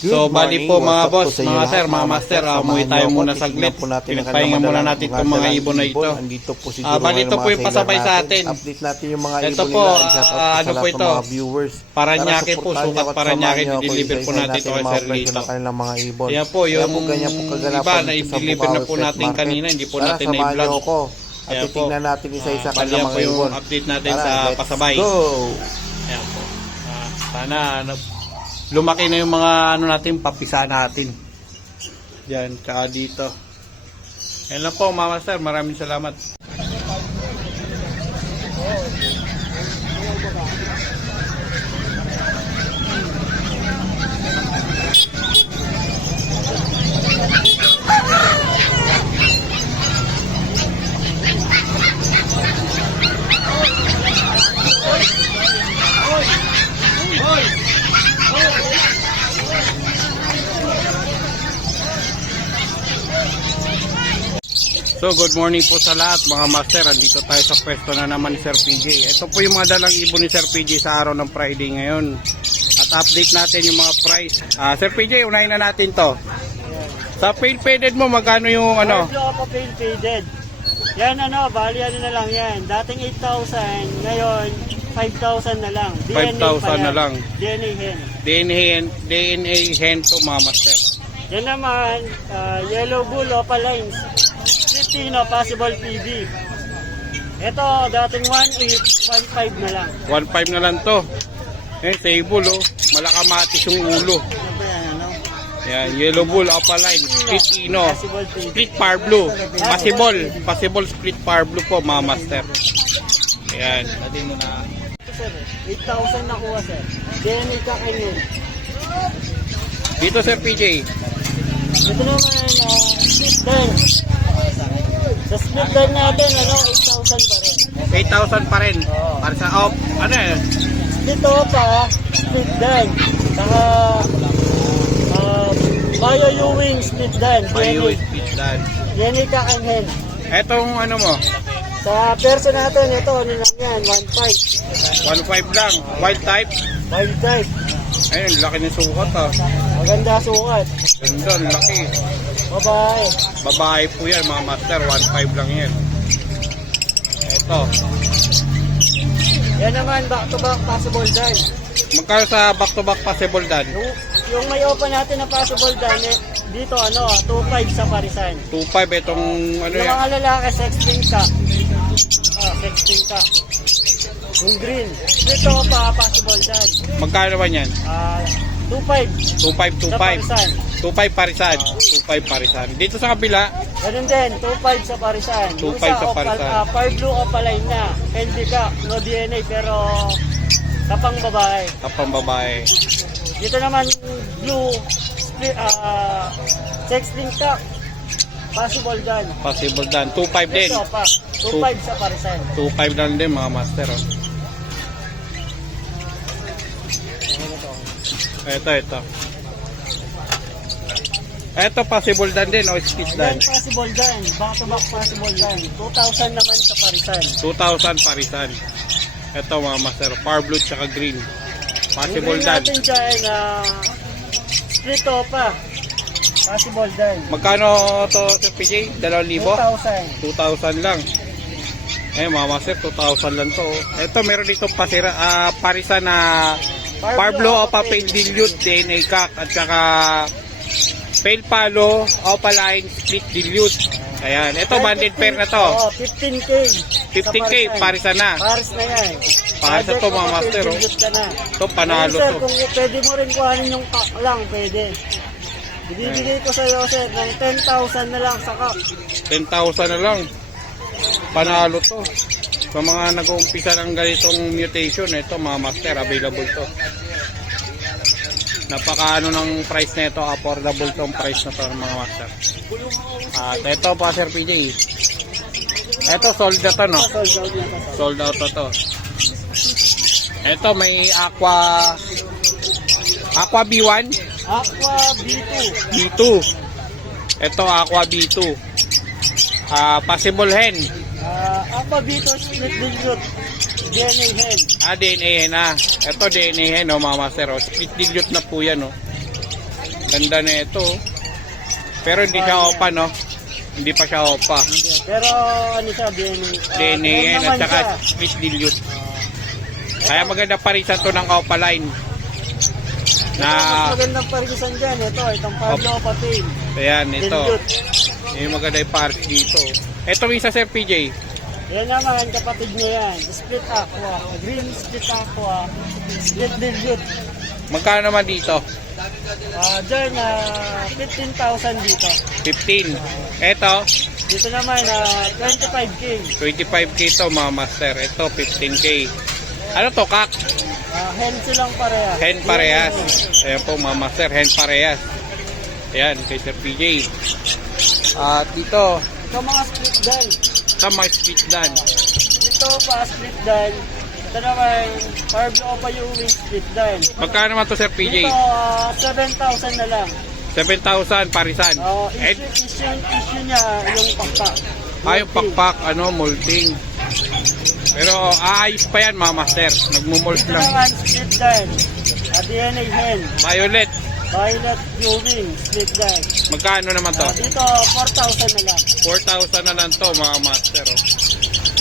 So, bali po mga boss, mga sir, mga master, umuwi tayo muna saglit. Pinagpahinga muna natin itong mga ibon na ito. Bali ito po yung pasabay sa atin. Update natin yung mga Ito ibon po, nila. ano po ito? Viewers. Paranaque po, sukat Paranaque, i-deliver po natin ito kay Sir Lito. Mga ibon. Kaya po, yung iba na i-deliver na po natin kanina, hindi po natin na-i-vlog. At titingnan natin isa-isa bali kanilang yan po mga yung ibon. update natin Tara, sa let's pasabay. Go! Ayan po. Sana lumaki na yung mga ano natin, papisa natin. Diyan, tsaka dito. Ayan lang po mga master, maraming salamat. So good morning po sa lahat mga master. Andito tayo sa pwesto na naman ni Sir PJ. Ito po yung mga dalang ibon ni Sir PJ sa araw ng Friday ngayon. At update natin yung mga price. Sir PJ, unahin na natin to. Sa pale faded mo, magkano yung ano? Blue ako pale faded. Yan ano, bali ano na lang yan. Dating 8,000, ngayon 5,000 na lang. 5,000 na lang. DNA hen. DNA hen to mga master. Yan naman, yellow bull opalines. 15 possible PB. Ito, dating 1.8, 1.5 na lang. 1.5 na lang to. Table oh. Malakamatis yung ulo. Ano ba yan, ano? Yan, yellow bull, opaline, split ino, Possible PB. split par blue. Possible split par blue po mga master. Ayan, natin mo na. Ito sir, 8,000 nakuha sir. DNA kakainin. Dito Sir PJ, Ito naman, split line. Sa split line natin, ano, 8,000 pa rin. 8,000 pa rin. Para sa ano eh? Dito pa, split line. Saka, Bayo Ewing split line. Mayo split dan. Jenny Kakanhen. Etong ano mo, Sa perso natin, ito, ano lang yan, 1.5. 1.5 lang. Wild type. Wild type. Ayun, laki ng sukat ah. Maganda sukat. Ganda, laki. Babae. Babae po yan mga master, 1.5 lang yan. Ito. Yan naman, back to back possible dan. Magkano sa back-to-back possible dan? Yung may open natin na possible dan, dito, ano, 2.5 sa parisan. 2.5 itong ano Yung yan. mga lalaki, 16 ka. 16 ka. Yung green. Dito pa, possible dan. Magkano naman yan? 2.5 2.5, sa 2.5. parisan. 2.5 parisan. 2.5 parisan. Dito sa kabila, Ganun din, 2.5 sa parisan. 2.5 sa parisan. Par blue opaline na. Indica, no DNA, pero kapang babae. kapang babae. Dito naman, blue, split, 16 ka. Possible gun. Possible dan. 2.5 din. Ito pa, 2.5 sa parisan. 2.5 lang din mga master. Oh. Ito. Ito possible dan din o split dan. Yan, possible gun. Back to back possible gun. 2,000 naman sa parisan. 2,000 parisan. Ito mga master. Par blue tsaka green. Possible Yung green dan. natin dyan, split pa. Possible gun. Magkano to sa PJ? 2,000? 2,000. 2,000 lang. Mga master, 2,000 lang to. Ito meron dito parisan na Parblo o Papel Dilute, DNA Cock at saka Pale Palo, Opaline, Split Dilute. Ayan, ito banded pair na to. 15K. 15K, parisan na. Paris na yan. Paris na to mga master. Oh. Ito panalo Sir, to. kung pwede mo rin kuhanin yung cock lang, pwede. Ibibigay ko sa iyo, sir, ng 10,000 na lang sa cock. 10,000 na lang. Panalo to. Sa mga nag-uumpisa ng ganitong mutation, ito mga master, available to. Napakaano ng price na ito, affordable tong price na to mga master. At ito pa Sir PJ. Ito sold na to no? Sold out na to. Ito may Aqua B1, Aqua B2. B2. Ito Aqua B2. Possible hen. Aqua B2 split dilute. DNA hen. DNA hen Ito DNA hen mga master. Split dilute na po yan Ganda na ito. Pero hindi siya opa, no? Hindi pa siya opa. Hindi. Pero ano siya, DNA. DNA yan at naman saka siya. split dilute. Kaya maganda pa rin sa ito ng opaline. Na, Mas magandang parisan dyan. Itong Pablo Opaline. ayan, ito. Dilute. Yung maganda yung pares dito. Ito isa, Sir PJ. Yan naman, kapatid niya yan. Split aqua. Green split aqua. Split dilute. Magkano naman dito? Diyan, 15,000 dito. 15. Ito, Dito naman, 25K. 25k to mga master. Ito, 15k. Ano to, kak? Hen silang parehas. Hen parehas. Ayan po mga master, hen parehas. Ayan, kay Sir PJ. At dito, Ito mga split dan. sa mga split dan. Dito pa split dan. Ito naman, Pablo Opa yung split dan. Magkano naman to, Sir PJ? Dito, 7,000 na lang. 7,000 parisan. Issue niya yung pakpak. Yung pakpak, molting. Pero aayos pa yan mga master. Nagmumold Dito lang. naman, split dan. DNA hen. Violet. Violet viewing, split dan. Magkano naman to? Dito, 4,000 na lang. 4,000 na lang to mga master.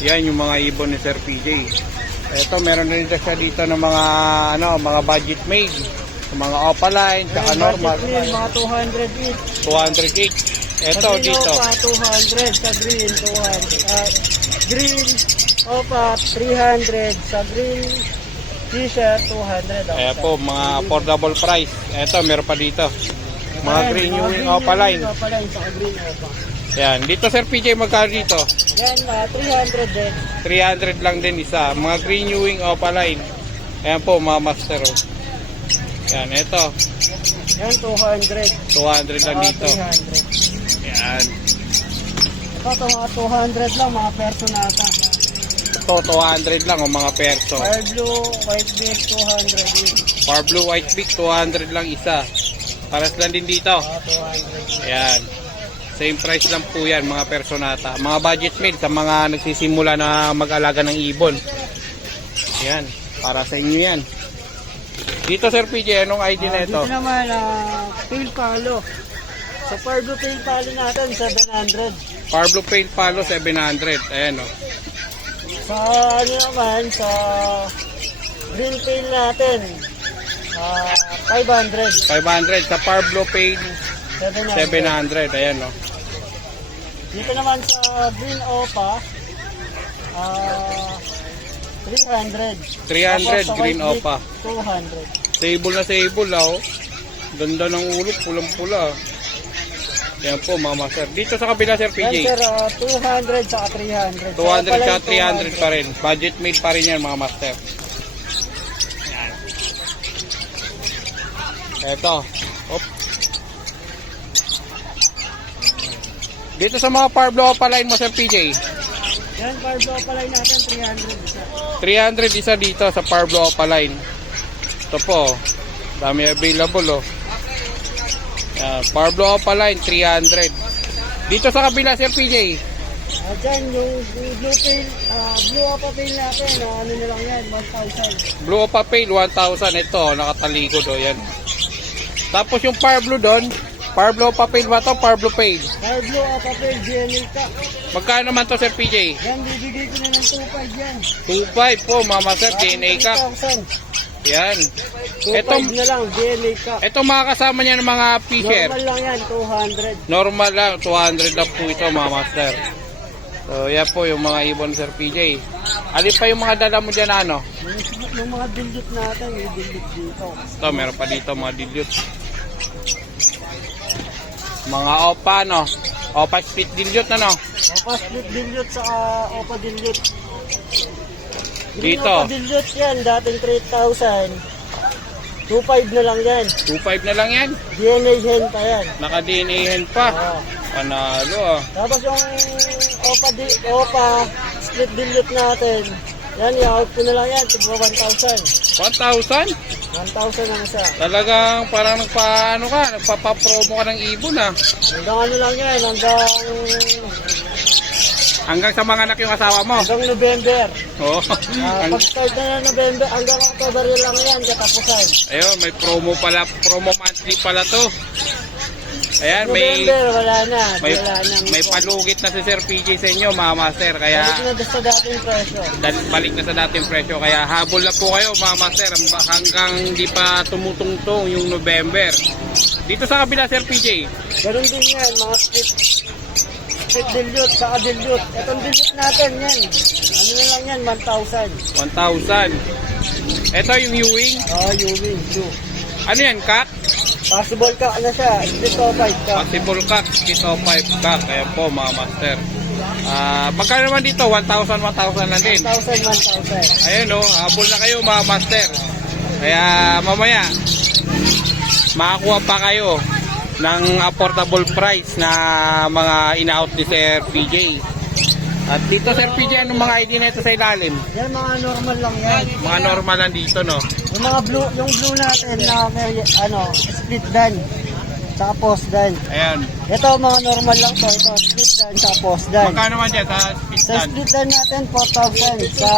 Yan yung mga ibon ni Sir PJ. Ito meron rin siya dito ng mga mga budget made. Mga opaline, saka normal. Budget meal, mga 200 each. 200 each. Ito Sa green dito. Opa, 200. Sa green, 200. Green Opa, 300. Sa green t-shirt, 200. Ayan po, mga affordable price. Ito, meron pa dito. Mga green yung opaline. Opaline, saka green Opa. Yan. Dito Sir PJ, magkano dito? Yan, 300 din. 300 lang din isa. Mga green Ewing opaline. Ayan po, mga master. Yan, ito. Yan, 200. 200 lang dito. 300. Yan. Ito, mga 200 lang, mga personata. Ito, 200 lang o mga perso. Fire blue, white beast, 200 din. Far blue white beak, 200 lang isa. Paras lang din dito. 200. Ayan. Same price lang po yan, mga personata. Mga budget made sa mga nagsisimula na mag-alaga ng ibon. Yan. Para sa inyo yan. Dito Sir PJ, anong ID na ito? Dito naman, pale palo. Sa fire blue pale palo natin, 700. Far blue pale palo, 700. Ayan o. Sa ano naman, sa green pale natin, 500. 500. Sa Far blue pale, 700. 700. Ayan o. Dito naman sa green opa, 300. 300 Tapos sa green white opa. beak, 200. Sable na sable ah. Oh. Ganda ng ulo, pulang-pula. Yan po mga master. Dito sa kabila Sir Yan PJ. sir, 200 saka 300. 200 Sa sa pala yung 300 pa rin. Budget made pa rin yan mga master. Yan. Eto. Op. Dito sa mga Parblo opaline mo Sir PJ. Yan, Parblo pala natin, 300 isa. 300 isa dito sa Parblo opaline. Ito po. Dami available oh. Yan. Parblo opaline 300. Dito sa kabila Sir PJ. Dyan, yung blue tail, blue apa tail natin, ano na lang yan, 1,000. Blue Opa Pale 1,000 ito, nakatalikod oh, yan. Tapos yung Parblo doon, Parblo Opa Pale ba to? Parblo Pale. Parblo apa tail, DNA ka. Magkano naman to Sir PJ? Yan, bibigay ko na ng 2,500 yan. 2.5 po mama sir, DNA ka. 3,000. Yan. 2,500 na lang, DNA ka. Ito mga kasama niya ng mga fisher. Normal lang yan, 200. Normal lang, 200 lang po ito mga master. So yan po yung mga ibon Sir PJ. Alin pa yung mga dala mo dyan ano? Yung mga dilute natin, yung dilute dito. Ito, meron pa dito mga dilute. Mga opa no? Opa split dilute ano? Opa split dilute saka opa dilute. Dito. Opa dilute yan, dating 3,000. 2,500 na lang yan. 2.5 na lang yan. DNA hen pa yan. Naka-DNA hen pa. Oo. Panalo ah. Tapos yung opa split dilute natin, yan, i-out ko na lang yan, tigwa 1,000. 1,000? 1,000 ang isa. Talagang parang nagpapapromo ka ng ibon ah. Hanggang ano lang yan, hanggang Hanggang sa mga anak yung asawa mo. Hanggang November. Oo. Pag-start na ng November, hanggang October lang yan, katapusan. Ayun, may promo pala, promo monthly pala to. Ayan, may November, wala na. may, Wala na. may palugit na si Sir PJ sa inyo, mga master. Kaya Balik na sa dating presyo. balik na sa dating presyo. Kaya habol na po kayo, mga master, hanggang hindi pa tumutungtong yung November. Dito sa kabila, Sir PJ, Ganun din yan, mga split dilute, saka dilute. Itong dilute natin yan. Ano na lang yan, 1,000. 1,000. Ito yung Ewing. Oh, Ewing, blue. Ano yan, kak? Possible ka, ano siya, split o 5 ka. Possible kak, kito 5 kak. Ayan po, mga master. Magkano naman dito? 1,000 lang din. 1,000. Ayun o, habol na kayo, mga master. Kaya mamaya, makakuha pa kayo ng affordable price na mga in-out ni Sir PJ. At dito, Sir PJ, anong mga ID na ito sa ilalim? Yan, mga normal lang yan. Mga normal lang dito, no? Yung mga blue, yung blue natin na may, ano, split dan. Saka post dan. Ayan. Ito, mga normal lang to. Ito, split dan, saka post dan. Magkano naman dyan sa Sa pistan? split dan natin, 4,000. Sa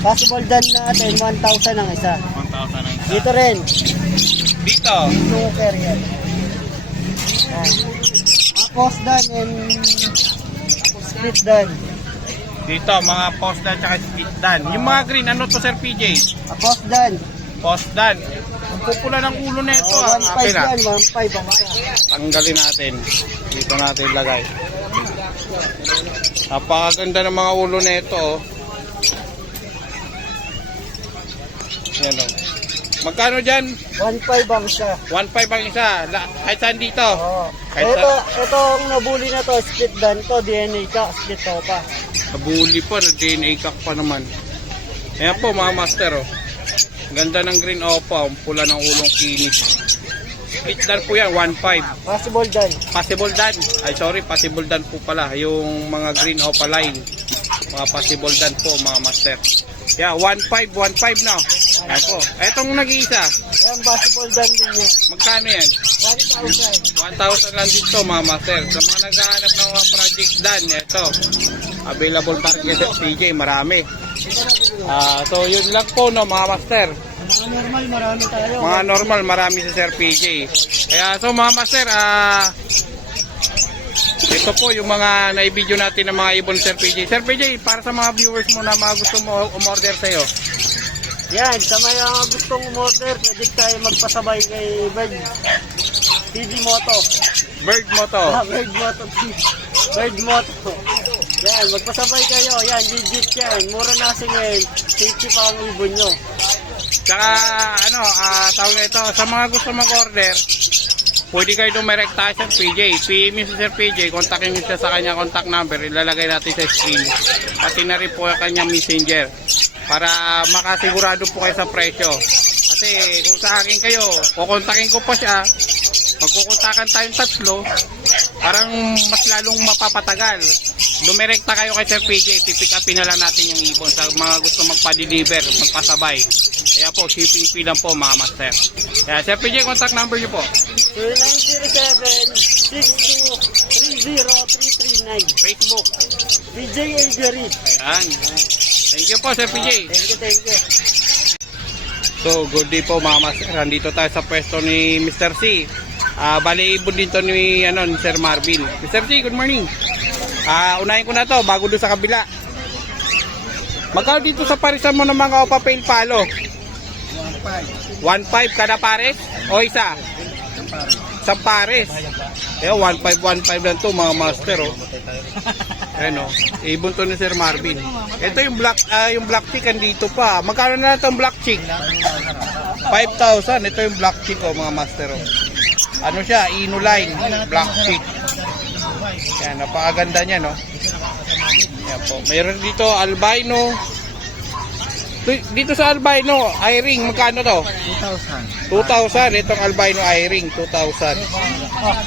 possible dan natin, 1,000 ang isa. 1,000 ang isa. Dito rin, Dito, blue carrier. Yan. Mga post dan and split dan. dito, mga post dan tsaka speed dan. Yung mga green, ano to, Sir PJ? Post dan. Post dan. Ang pupula ng ulo na ito, Oh, 1,500 na. yan, 1,500 ang isa. Tanggalin natin. Dito natin lagay. Napakaganda ng mga ulo na ito, oh. Yan, oh. Magkano dyan? 1,500 ang isa. 1,500 ang isa. Kahit saan dito? Oo. Kahit Ito ang nabuli na to, split dan to, DNA ka, split to pa. Kabuli pa, na DNA kak pa naman. Ayan po, mga master, oh. Ganda ng green opa, ang pula ng ulong kinis. Split dan po yan, 1,500. Possible dan. Possible dan. Ay, sorry, possible dan po pala. Yung mga green opa line. Mga possible dan po, mga master. Yeah, 1,500 na. Ayan po. Etong nag-iisa, Yan, possible dan din yan. magkano yan? 1,000. 1,000 lang dito, mga master. Sa mga naghahanap ng mga project dan, ito. Available pa rin sa PJ, marami. So, yun lang po, no, mga master. Mga normal, marami tayo. Mga normal, marami sa Sir PJ. Kaya, so mga master, ito po yung mga na-video natin ng mga ibon Sir PJ. Sir PJ, para sa mga viewers mo na mga gusto mo umorder sa'yo. Yan, sa mga gustong umorder, pwede tayo magpasabay kay Bird. PG Moto. Bird mo to. Bird Moto. Bird Moto. Yan, magpasabay kayo. Yan, legit yan. Mura na ngayon. Safety pa ang ibon nyo. Tsaka, tawag na ito, sa mga gusto mag-order, pwede kayo dumirekta sa PJ. PM sa Sir PJ, kontakin nyo siya sa kanya contact number. Ilalagay natin sa screen. Pati na rin po ang kanyang messenger. Para makasigurado po kayo sa presyo. Kasi kung sa akin kayo, kukontakin ko pa siya. Magkukontakan tayong tatlo, parang mas lalong mapapatagal. Dumirekta kayo kay Sir PJ, pipick upin na lang natin yung ibon sa mga gusto magpa-deliver, magpasabay. Kaya po, shipping fee lang po, mga master. Kaya Sir PJ, contact number nyo po. 0907-6230-339. Facebook. PJ Avery. Ayan. Thank you po, Sir PJ. Thank you. So, good day po, mga master. Nandito tayo sa pwesto ni Mr. C. Bali, ibon din to ni Sir Marvin. Mr. C, good morning. Unahin ko na to, bago doon sa kabila. Magkano dito sa parisan mo ng mga opapail palo? 1,500 kada pares? O isa? Isang pares. Ayan, 1,515 lang to, mga master, oh. Ayan, oh. Ibon to ni Sir Marvin. Ito yung black chick dito pa. Magkano na itong black chick? 5,000. Ito yung black chick, oh, mga master, oh. Ano siya? Inuline. Black chick. Ayan, napakaganda niya, no? Ayan po. Mayroon dito albino. Dito sa albino, eye-ring, magkano to? 2,000. Itong albino eye-ring, 2,000.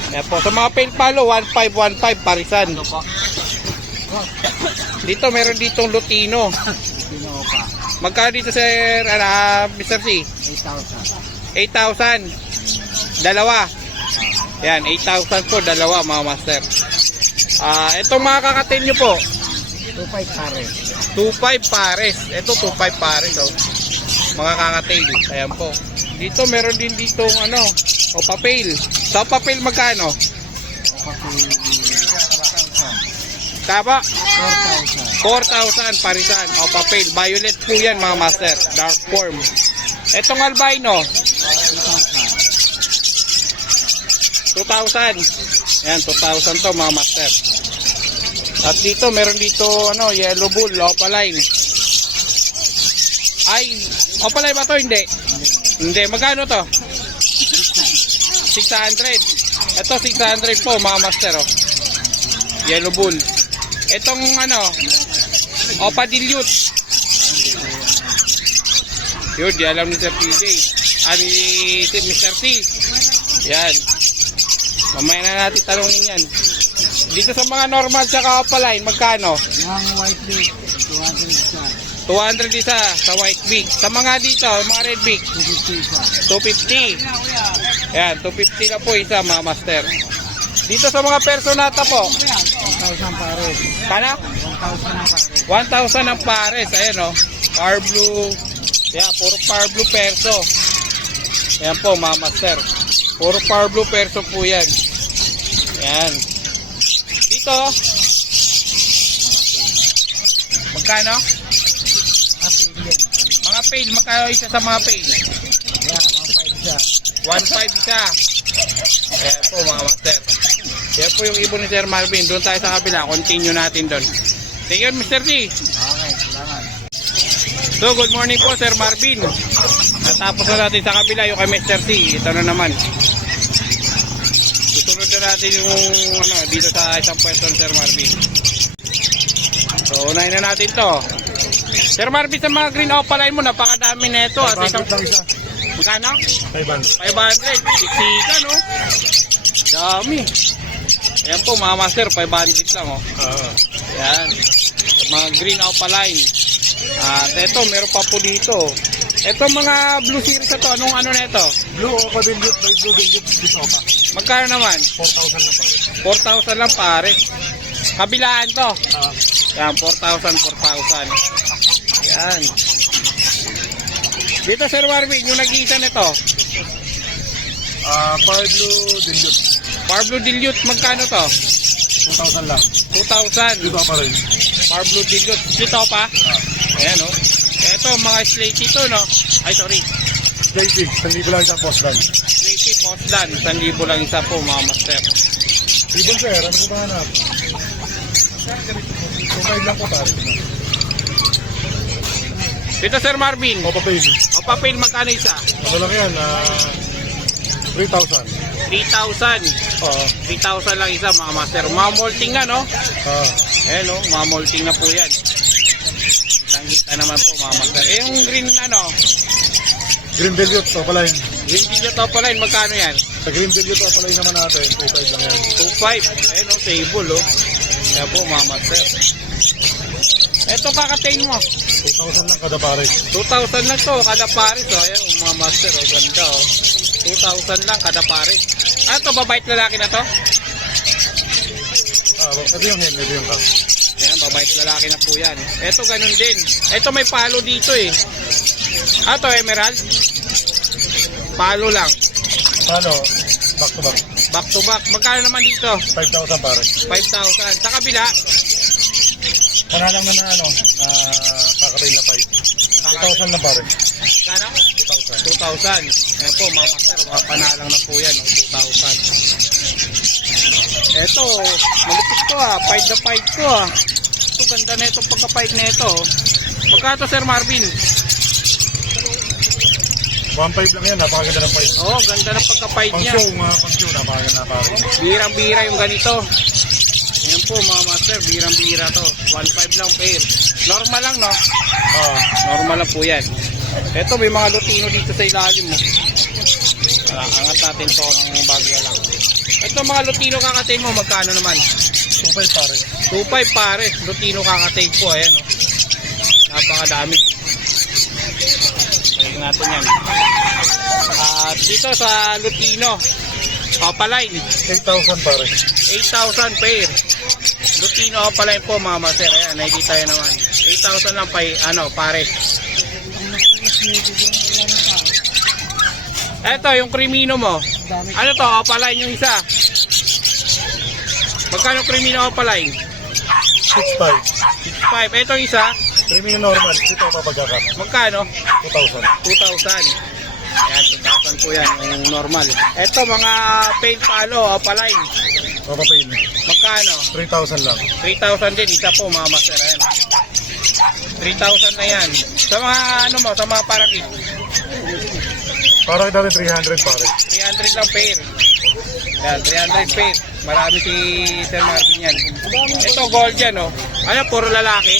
Ayan po. Sa mga pale palo, 1,515 parisan. Dito, meron ditong lutino. Magkano dito, Sir Mr. C? 8,000. Dalawa. Yan, 8,000 po, dalawa, mga master. Itong mga kakatil nyo po, 2.5 pare. 2.5 pares. Ito 2.5 pares, oh. Mga kakatil. Ayan po. Dito meron din dito ano, o papel. Sa papel magkano? Tama? 4,000 parisan. O papel. Violet po yan mga master. Dark form. Itong albino. 2,000. Yan, 2,000 to mga master. At dito, meron dito, ano, yellow bull, opaline. Ay, opaline ba to? Hindi. Hindi. Magkano to? 600. Ito, 600 po mga master, oh. Yellow bull. Itong, ano, opa dilute. Yun, di alam ni Sir PJ. Ani si Mr. T. Yan. Mamaya na natin tanongin yan. Dito sa mga normal tsaka opaline, magkano? Yung white beak, 200 isa. 200 isa sa white beak. Sa mga dito, mga red beak, 250 isa. 250. Yan, 250 na po isa mga master. Dito sa mga personata po, 1,000 pares. kana? 1,000 ang 1,000 pares. ang pares. Ayan o. Power blue. Yan, puro power blue perso. Ayan po mga master. Puro power blue perso po yan. Ayan. Dito. Magkano? Mga pail. Magkano isa sa mga pail? Yeah, 1,500 isa. 1.5 isa. Ayan po mga master. Yan po yung ibon ni Sir Marvin. Doon tayo sa kabila. Continue natin doon. Thank you Mr. T. Okay, salamat. So, good morning po, Sir Marvin. Natapos na natin sa kabila yung kay Mr. T. Ito na naman. Susunod na natin yung ano, dito sa isang pwesto ng Sir Marvin. So, unahin na natin to. Sir Marvin, sa mga green opaline mo, napakadami na ito. At isang... Magkano? 500. 500. Siksika, no? Dami. Ayan po, mga master, 500 lang, oh. Ayan. Sa mga green opaline. At ito, meron pa po dito. Ito mga blue series na to. Anong ano na ito? Blue Opa Dilute by Blue Dilute this Opa. Magkano naman? 4,000 na pare. 4,000 lang pare. Kabilaan to. Yan, 4,000, 4,000. Yan. Dito Sir Marvin, yung nag-iisa nito. Power Blue Dilute. Power Blue Dilute, magkano to? 2,000 lang. 2,000. Dito pa rin. Power Blue Dilute. Dito pa? Ayan, oh. Ito, mga slate ito, no? Ay, sorry. Slaty, 1,000 lang isang post lang. Slate Postland, 1,000 lang isa po, mga master. Ibon sir, ano po ba hanap? 2,500 lang po pare. Dito Sir Marvin, Opa Pail. o papel, magkano isa? Ano lang yan? 3,000. 3,000. Oo. 3,000 lang isa, mga master. Mga molting na, no? Ayan, no? Mga molting na po yan. Kita naman po, mga master. Eh, yung green, ano? Green Dilute, Opa Line. Green Dilute top line, magkano yan? Sa Green Dilute, Opa Line naman natin, 2,500 lang yan. 2,500. Ayan, no? Table, oh. Ayan po, mga master. Eto, kakatain mo. 2,000 lang kada pare. 2,000 lang to, kada pares, oh. Ayan, mga master, oh. Ganda, oh. 2,000 lang kada pares. Ah, ito, babait lalaki na to? Ito yung hen, ito yung cup. Ayan, babait lalaki na po yan. Ito, ganun din. Ito, may palo dito, eh. Ah, ito, emerald. Palo lang. Paano? Back to back. Back to back. Magkano naman dito? 5,000 pare. 5,000. Sa kabila, Wala lang na ano, na kakatail na 5. 2,000 lang pare. kano? 2,000. 2,000. Ayan po, mga master, mga panalang na po yan, 2,000. Eto, malupit to ah, 5 na 5 to ah. Ito, ganda na ito pagka 5 na ito. Magkano Sir Marvin? 1,500 lang yan, napakaganda ng 5. Oo, ganda na pagka 5 niya. Pang-show, mga pang-show, napakaganda pare. Birang-bira yung ganito. Ayan po mga master, birang-bira to. 1,500 lang pair. Normal lang, no? Normal lang po yan. Eto, may mga Lutino dito sa ilalim mo. Angat natin to ng bagyo lang. Ito mga Lutino kakatain mo, magkano naman? 2,500 pare. 2,500 pare. Lutino kakatain po, ayan o. Napakadami. Tingnan natin yan. At dito sa Lutino, Opaline, 8,000 pare. 8,000 pair. Filipino pala yun po mga master. Ayan, nakikita yun naman. 8,000 lang pa, pare. Eto, yung Crimino mo. Ano to, opaline yung isa. Magkano Crimino opaline? 6.5. 6.5. Eto yung isa. Premium normal. Ito papagkakat. Magkano? 2,000. 2,000. Ayan, 2,000 po yan, yung normal. Eto, mga pale palo, opaline. Papapain. Magkano? 3,000 lang. 3,000 din, isa po mga master. Ayan. 3,000 na yan. Sa mga sa mga parakit. Para kita rin 300 pare. 300 lang pair. Yan, 300 pair. Marami si Sir Marvin yan. Ito, gold yan, oh. Ano, puro lalaki.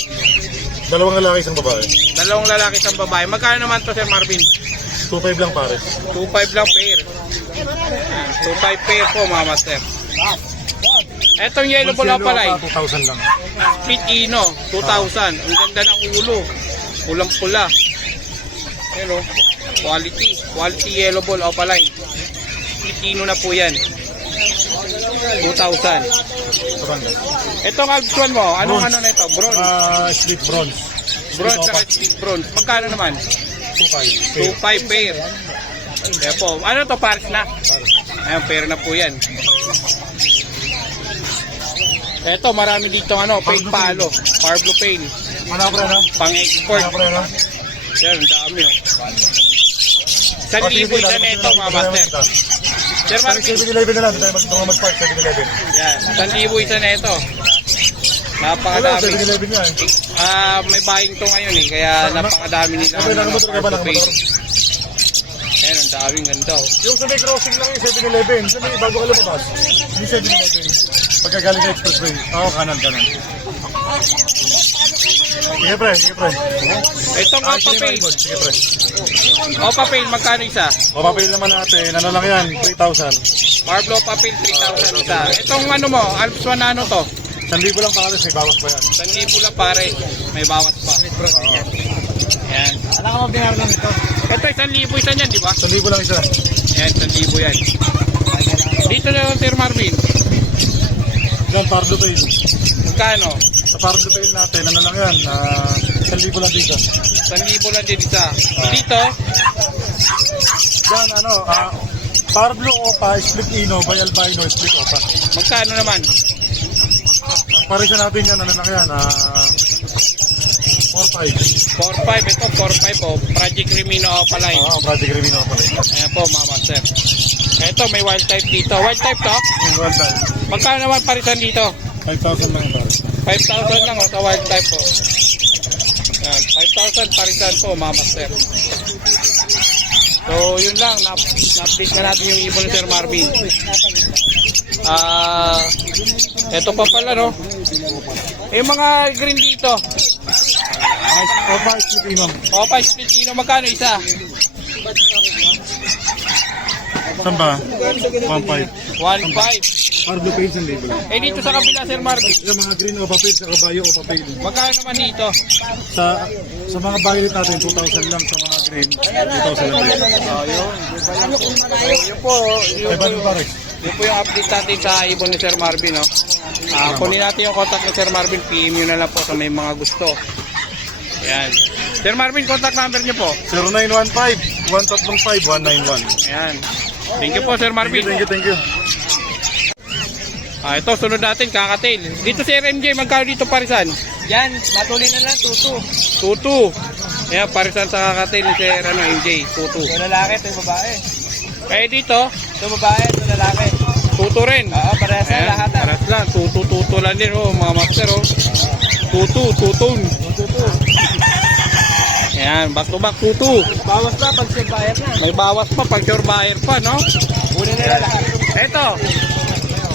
Dalawang lalaki, isang babae. Dalawang lalaki, isang babae. Magkano naman to, Sir Marvin? 2,500 lang pare. 2,500 lang pair. Yan, 2,500 pair po, mga master. Etong yellow bull opalay. 2,000 lang. Split Ino, 2,000. Ang ganda ng ulo. Pulang-pula. Hello. Quality yellow bull opaline. Split Ino na po yan. 2,000. Sabanda. Itong Alpsuan mo, anong Bronze. ano na ito? Bronze. Split bronze. Bronze at split bronze. Magkano naman? 2,500. 2,500 pair. Kaya po, ano to, Paris na? Ayan, pair na po yan. Ito, marami dito fake palo. Parblo pain. Manapra na. Pang-export. Manapra na. Yan, ang dami. 1,000 isa na ito, mga master. Sir Parang Marvin, 7-Eleven na lang. Tayo mag-park 7-Eleven. yan, 1,000 isa na ito. Wala, Napakadami. 7-Eleven nga eh. May buying to ngayon kaya napakadami nila. Okay, nakamotor ka ba? Nakamotor? Yan, ang daming ganda. Yung sa may crossing lang yung 7-Eleven. Sa may bago ka lumabas. Yung 7-Eleven. Pagkagaling sa expressway. Oo, kanan. Sige pre. Itong Sige Opapail. pre. Opapail, magkano isa? O papel naman natin. Ano lang yan? 3,000. Parblo Opapail, 3,000 isa. Itong Alps 1 to? 1,000 lang pakalas. May bawas pa yan. 1,000 lang pare. May bawas pa. Yan. Alam ka mabinar lang ito. Ito, 1,000 isa niyan, di ba? 1,000 lang isa. Yan, 1,000 yan. Dito na yung Sir Marvin. Yan, Pardo Tail. Magkano? Sa Pardo Tail natin, ano lang yan? 1,000 lang dito. 1,000 lang din isa. Dito, Yan, Parblo Opa, Split Ino, by Albino, Split Opa. magkano naman? Ang parisya natin yan, ano lang yan? 4,500. 4,500. Ito, 4,500 po. Project Remino Opaline. Oo, Project Revino pa rin. Ayan po, mga master. Ito, may wild type dito. Wild type to? Well done. Magkano naman parisan dito? 5,000 lang ito. 5,000 lang sa wild type po. Yan, 5,000 parisan po, mga master. So, yun lang. Na-update na natin yung ibon ni Sir Marvin. Ito pa pala, no? Yung mga green dito. Opa, Split Ino. Opa, split Ino, magkano isa? Saan ba? 1,500. 1,500. Parblo Tail, 1,000 lang. Dito sa kabila, Sir Marvin. Yung mga green Opa Tail, sa kabayo Opa Tail. Magkano naman dito? Sa mga violet natin, 2,000 lang. Sa mga green, 3,000 lang. Yun po. Ay, ba pare? Yun po yung update natin sa ibon ni Sir Marvin, no? Kunin natin yung contact ni Sir Marvin. PM nyo na lang po sa may mga gusto. Ayan. Sir Marvin, contact number nyo po. 0915-135-191. Ayan. Thank you po, Sir Marvin. Thank you. Ito, sunod natin, kakatail. Dito si RMJ, magkano dito parisan? Yan, matuloy na lang, tutu. 2-2. Ayan, parisan sa kakatail ni Sir MJ, 2-2. Ito lalaki, ito yung babae. Kaya dito, Ito babae, ito lalaki. 2-2 rin. Oo, parehas na Ayan, lahat. paras lang. 2-2 lang din, mga master, 2-2. Ayan, back to back, 2-2. Bawas na pag survive na. May bawas pa, pag sure buyer pa, no? Kunin nila lahat. Eto,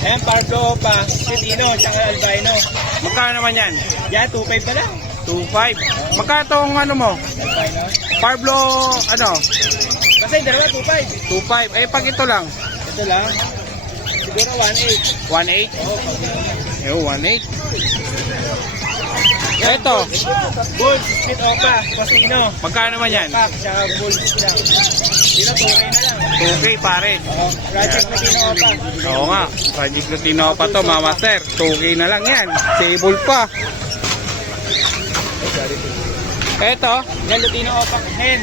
Ayan, Parblo pa, Sitino, tsaka Albino. magkano naman yan? Yan, 2.5 pa lang. 2.5. Magkano tong mo? Albino. Parblo, Kasi dalawa, 2.5. 2.5. Pag ito lang, Ito lang. Siguro 1.8. 1.8. Oo, Ew, 1.8. Eto, Bull, Split Opa, Pasino. magkano naman yan? Pack, tsaka Bull lang. Dito, 2K na lang. 2K pare. Project Latino Opa. Oo nga, Project Latino pa to mga master. 2K na lang yan. Sable pa. Eto, Yan, Latino Opa. Hen.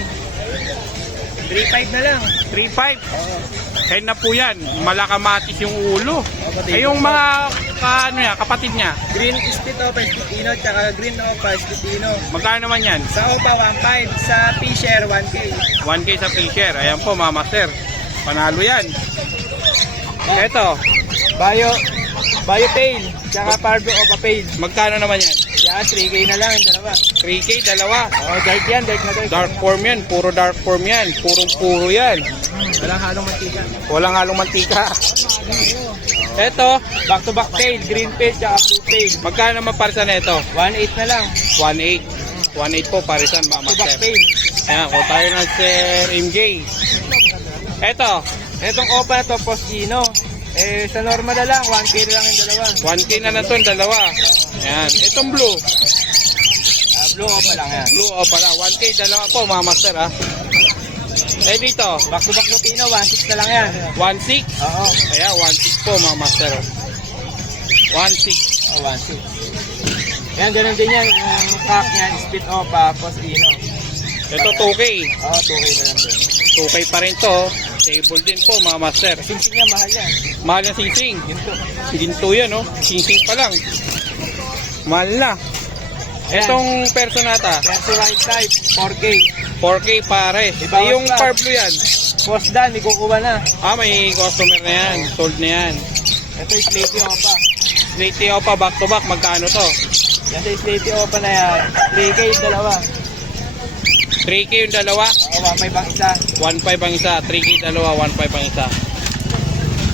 3.5 na lang. 3.5. Hen na po yan. Malakamatis yung ulo. Ay yung mga kapatid niya. Green Split Opa, Spitino, tsaka Green Opa, Spitino. Magkano naman yan? Sa Opa, 1.5. Sa P-Share, 1K. 1K sa Fisher. Ayan po mga master. Panalo yan. Eto, Bio Pale, tsaka Pardo Opa Pale. magkano naman yan? Yan, 3K na lang, yung dalawa. 3K, dalawa. Dark yan, dark na dark. Dark form yan. Puro dark form yan. Purong-puro yan. Walang halong mantika. Walang halong mantika. Eto, Back-to-back Pale, Green Pale, tsaka Blue Pale. magkano naman parisan na ito? 1.8 na lang. 1.8. 1.8 po parisan mga Back-to-back master. Pale. Ayan, kung tayo ng Sir MJ. Eto, Etong Opa na to, Postino. Sa normal na lang, 1K na lang yung dalawa. 1K na lang to, dalawa. Ayan, itong blue. Blue Opa lang yan. Blue o pala, 1K, dalawa po mga master ha. Eh dito, Back-to-back Latino, 1.6 na lang yan. 1.6. Oo. Kaya 1.6 po mga master. 1.6. 1.6. Yan, ganun din yan. Yung pack niyan, Split Opa, Postino. Ito 2K. 2K na lang din. 2K pa rin to. Table din po mga master. Singsing niya, mahal yan. Mahal yung sising. Ginto. Ginto yan oh. Sising pa lang. Mahal na. Itong personata, Perso White Type, 4K. 4K pare. Ibawas Eh, yung pa. Parblo yan. Post Dan, may kukuha na. May customer na yan. Sold na yan. Ito yung Slaty Opa. Late pa back to back. Magkano to? Yan yung Slaty Opa na yan. 3K yung dalawa. 3K yung dalawa. 1.5 ang isa. 1.5 ang isa. 3K dalawa. 1.5 ang isa.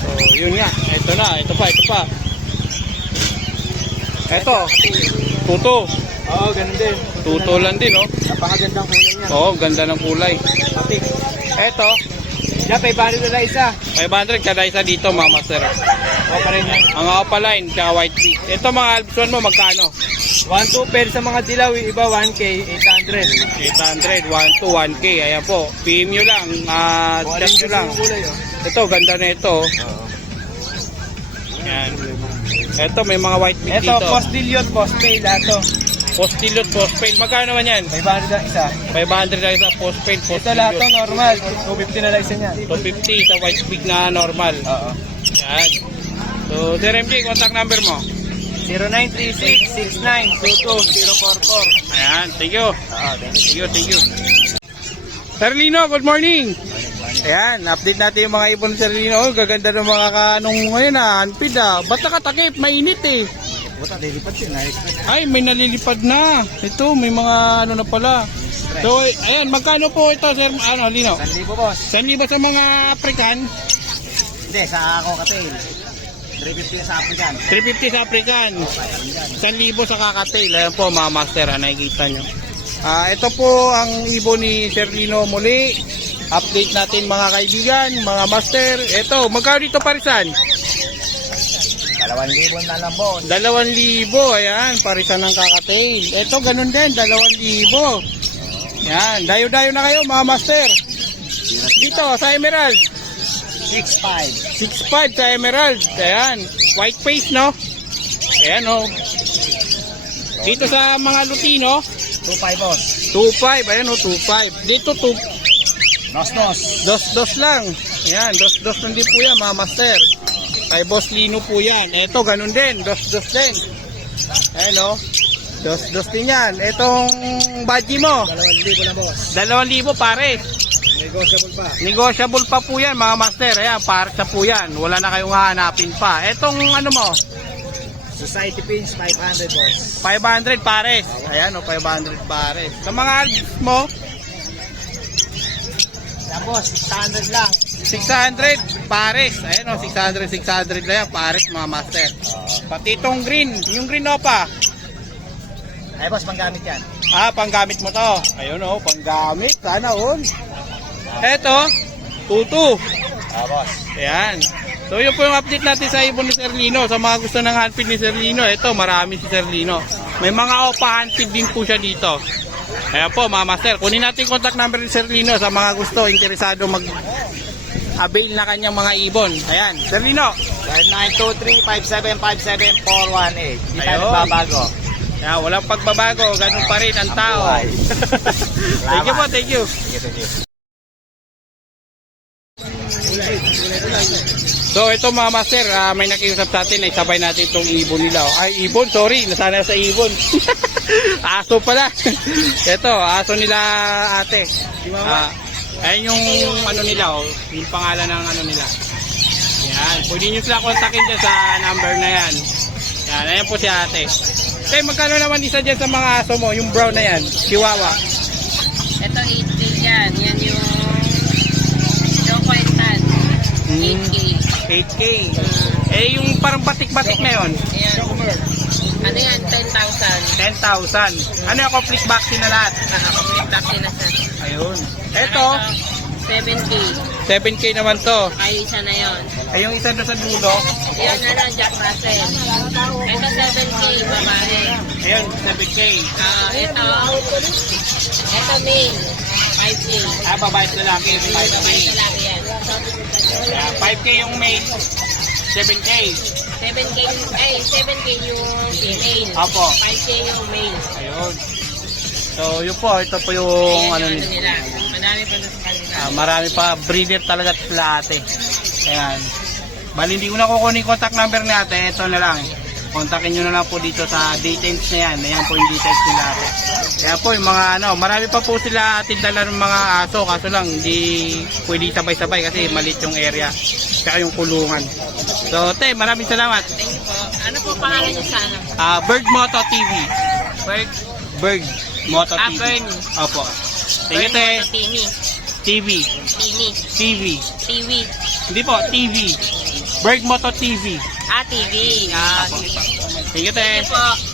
So, yun nga. Ito na. Ito pa. Ito. Tuto. Oo, ganun din. Tuto lang din, oh. Napakagandang kulay niya. Oo, ganda ng kulay. Kapik. Ito. Yan, 500 na lang isa. 500 kada isa dito, mga master. O pa rin yan. Ang opaline, tsaka white beak. Ito mga albison mo, magkano? 1.2 pero sa mga dilaw, yung iba 1K, 800. 800, 1 to 1K. Ayan po. PM nyo lang. Chat nyo lang. Kulay, oh. Ito, ganda na ito. Ayan. Ito, may mga white beak Ito, dito. post dillion, post pay, lahat to. Postilot, postpaid. Magkano naman yan? 500 na isa. 500 lang sa postpaid, Ito lahat to postilot. normal. 250 na lang isa niya. 250 sa white beak na normal. Oo. Yan. So, Sir MJ, contact number mo. 0936-6922-044. Ayan, thank you. Thank you. Sir Lino, good morning. Ayan, update natin yung mga ibon Sir Lino. Oh, gaganda ng mga kanong ngayon anpid Ba't nakatakip? Mainit eh. Buta, lilipad yun. Ay, may nalilipad na. Ito, may mga ano na pala. So, ayan, magkano po ito Sir Lino? 1,000 boss. 1,000 sa mga African, Hindi, sa ako kasi. 350 sa akin dyan. 350 sa African, 1,000 sa kakatail. Ayan po mga master, nakikita nyo. Ito po ang ibon ni Sir Lino muli. Update natin mga kaibigan, mga master. Ito, magkano dito parisan? 2,000 na lang boss. 2,000, ayan, parisan ng kakatail. Ito, ganun din, 2,000. Yan, dayo-dayo na kayo mga master. Dito, sa Emerald. 6.5. 6.5 sa Emerald. Ayan. White face, no? Ayan, oh. Dito sa mga Lutino, 2.5 boss. 2.5. Ayan, oh, 2.5. Dito, Nos. dos lang. Ayan, dos lang din po yan, mga master. Kay Boss Lino po yan. Ito, ganun din. Dos din. Ayan, oh. Dos din yan. Itong badge mo, 2,000 na boss. 2,000 pare. Negotiable pa. Negotiable pa po yan, mga master. Ayan, pares na po yan. Wala na kayong hahanapin pa. Etong ano mo, Society pins, 500 boss. 500 pares. Ayan, oh, 500 pares. Sa mga albs mo, Yan boss, 600 lang. 600 pares. Ayan, oh, 600 na yan, pares, mga master. Pati itong green, yung green o pa. Ay boss, panggamit yan. Panggamit mo to. Ayun, oh, panggamit. Sana all. Eto, tutu. Boss. Ayan. So, yun po yung update natin sa ibon ni Sir Lino. Sa mga gusto ng handpid ni Sir Lino, ito, marami si Sir Lino. May mga opa handpid din po siya dito. Ayan po, mga master. Kunin natin yung contact number ni Sir Lino sa mga gusto, interesado mag avail na kanyang mga ibon. Ayan, Sir Lino. 923-5757-418. Hindi tayo Ayun. nagbabago. Ayan, walang pagbabago, ganun pa rin ang tao. Thank you po, thank you. So ito mga master, may nakiusap sa atin ay sabay natin itong ibon nila. Ay ibon, sorry, nasana sa ibon. Aso pala. Ito, aso nila ate. Ayan yung ano nila, yung pangalan ng ano nila. Yan, pwede nyo sila kontakin dyan sa number na yan. Yan, ayan po si ate. Okay, magkano naman isa dyan sa mga aso mo, yung brown na yan, Chihuahua? Ito 8K yan. Yan yung Choco and Tan. 8K. 8K. Eh, yung parang batik-batik na yun, Ayan. Ano yan? 10,000. 10,000. Ano yung complete vaccine na lahat? Complete vaccine na siya. Ayun. Ito, 7K. 7K naman to. Kayo isa na yon. Ay, yung isa doon sa dulo, Yan na lang, Jack Russell. Ito 7K, babae. ayun, 7K. Ito male. 5K. Ah, babae at lalaki, yung 5K. Babae lalaki yan. Yeah, 5K yung male, 7K. 7K yung female. Apo. 5K yung male. Ayun. So, yun po, ito po yung Ayan ano yung nila. nila. Madami pa na sa kanila. Marami pa, breeder talaga sila ate. Ayan. Bali, hindi ko na kukunin contact number ni ate, ito na lang. Kontakin nyo na lang po dito sa details na yan. Ayan po yung details nila ate. Kaya po yung mga ano, marami pa po sila tindala ng mga aso, kaso lang hindi pwede sabay-sabay kasi maliit yung area. Tsaka yung kulungan. So, te, maraming salamat. Thank you po. Ano po pangalan niyo sa ano? Bird Moto TV. Bird Moto Ah, TV. Bird. Opo. Thank you, te. Tini. TV. Tini. TV. TV. Hindi po, TV. Bird Moto TV. Ah, TV. Ah, TV. Thank you, te. Thank you po.